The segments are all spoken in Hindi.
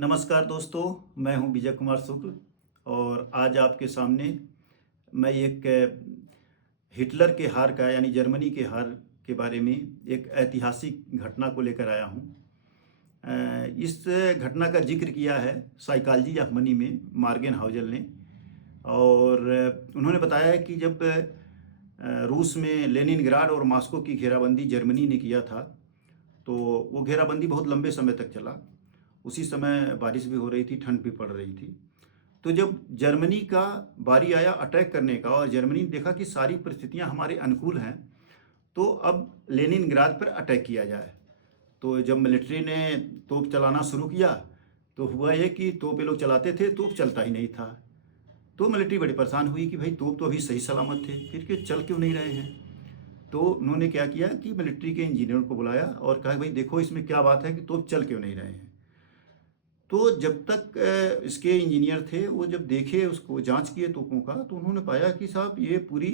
नमस्कार दोस्तों, मैं हूं विजय कुमार शुक्ल और आज आपके सामने मैं एक हिटलर के हार का यानी जर्मनी के हार के बारे में एक ऐतिहासिक घटना को लेकर आया हूं। इस घटना का जिक्र किया है साइकोलॉजी ऑफ मनी में मार्गन हाउजल ने। और उन्होंने बताया है कि जब रूस में लेनिनग्राड और मॉस्को की घेराबंदी जर्मनी ने किया था तो वो घेराबंदी बहुत लंबे समय तक चला। उसी समय बारिश भी हो रही थी, ठंड भी पड़ रही थी। तो जब जर्मनी का बारी आया अटैक करने का और जर्मनी ने देखा कि सारी परिस्थितियां हमारे अनुकूल हैं, तो अब लेनिनग्राद पर अटैक किया जाए। तो जब मिलिट्री ने तोप चलाना शुरू किया तो हुआ ये कि तोप ये लोग चलाते थे, तोप चलता ही नहीं था। तो मिलिट्री बड़ी परेशान हुई कि भाई तोप तो अभी सही सलामत थे, फिर क्यों चल क्यों नहीं रहे हैं। तो उन्होंने क्या किया कि मिलिट्री के इंजीनियर को बुलाया और कहा भाई देखो इसमें क्या बात है कि तोप चल क्यों नहीं रहे हैं। तो जब तक इसके इंजीनियर थे वो जब देखे उसको जांच किए तोपों का, तो उन्होंने पाया कि साहब ये पूरी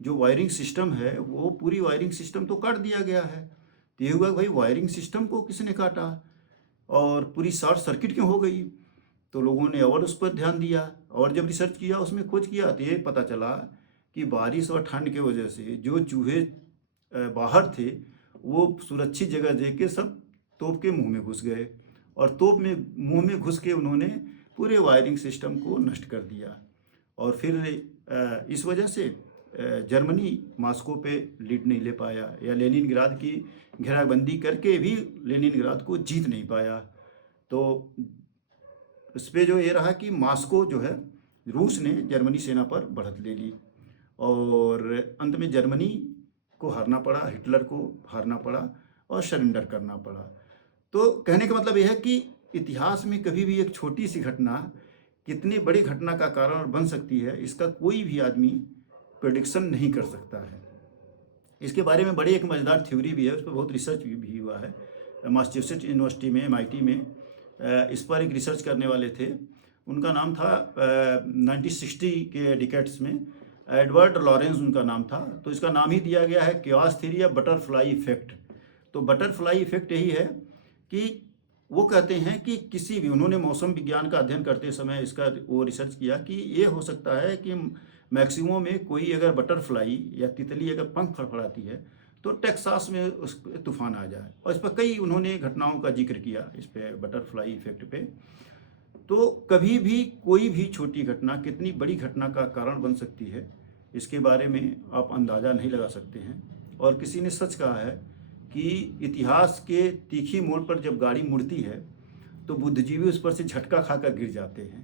जो वायरिंग सिस्टम है वो पूरी वायरिंग सिस्टम तो काट दिया गया है। तो ये हुआ भाई वायरिंग सिस्टम को किसने काटा और पूरी शॉर्ट सर्किट क्यों हो गई। तो लोगों ने और उस पर ध्यान दिया और जब रिसर्च किया उसमें खोज किया तो ये पता चला कि बारिश और ठंड की वजह से जो चूहे बाहर थे वो सुरक्षित जगह देख के सब तोप के मुंह में घुस गए और तोप में मुंह में घुस के उन्होंने पूरे वायरिंग सिस्टम को नष्ट कर दिया। और फिर इस वजह से जर्मनी मॉस्को पे लीड नहीं ले पाया या लेनिनग्राद की घेराबंदी करके भी लेनिनग्राद को जीत नहीं पाया। तो इस पे जो ये रहा कि मॉस्को जो है रूस ने जर्मनी सेना पर बढ़त ले ली और अंत में जर्मनी को हारना पड़ा, हिटलर को हारना पड़ा और सरेंडर करना पड़ा। तो कहने का मतलब यह है कि इतिहास में कभी भी एक छोटी सी घटना कितनी बड़ी घटना का कारण बन सकती है, इसका कोई भी आदमी प्रेडिक्शन नहीं कर सकता है। इसके बारे में बड़ी एक मज़ेदार थ्योरी भी है, उस पर बहुत रिसर्च भी हुआ है। मैसाचुसेट्स यूनिवर्सिटी में MIT में इस पर एक रिसर्च करने वाले थे। उनका नाम था 1960 के डिकेड्स में एडवर्ड लॉरेंस उनका नाम था। तो इसका नाम ही दिया गया है क्योस थ्योरी या बटरफ्लाई इफेक्ट। तो बटरफ्लाई इफेक्ट यही है कि वो कहते हैं कि किसी भी उन्होंने मौसम विज्ञान का अध्ययन करते समय इसका वो रिसर्च किया कि ये हो सकता है कि मैक्सिमो में कोई अगर बटरफ्लाई या तितली अगर पंख फड़फड़ाती है तो टेक्सास में उस तूफान आ जाए। और इस पर कई उन्होंने घटनाओं का जिक्र किया इस पे बटरफ्लाई इफेक्ट पे। तो कभी भी कोई भी छोटी घटना कितनी बड़ी घटना का कारण बन सकती है, इसके बारे में आप अंदाज़ा नहीं लगा सकते हैं। और किसी ने सच कहा है कि इतिहास के तीखी मोड़ पर जब गाड़ी मुड़ती है तो बुद्धिजीवी उस पर से झटका खाकर गिर जाते हैं।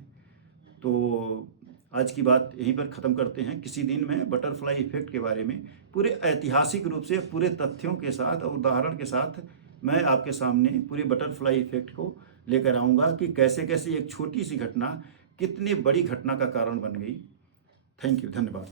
तो आज की बात यहीं पर ख़त्म करते हैं। किसी दिन मैं बटरफ्लाई इफेक्ट के बारे में पूरे ऐतिहासिक रूप से पूरे तथ्यों के साथ और उदाहरण के साथ मैं आपके सामने पूरे बटरफ्लाई इफेक्ट को लेकर आऊँगा कि कैसे कैसे एक छोटी सी घटना कितनी बड़ी घटना का कारण बन गई। थैंक यू, धन्यवाद।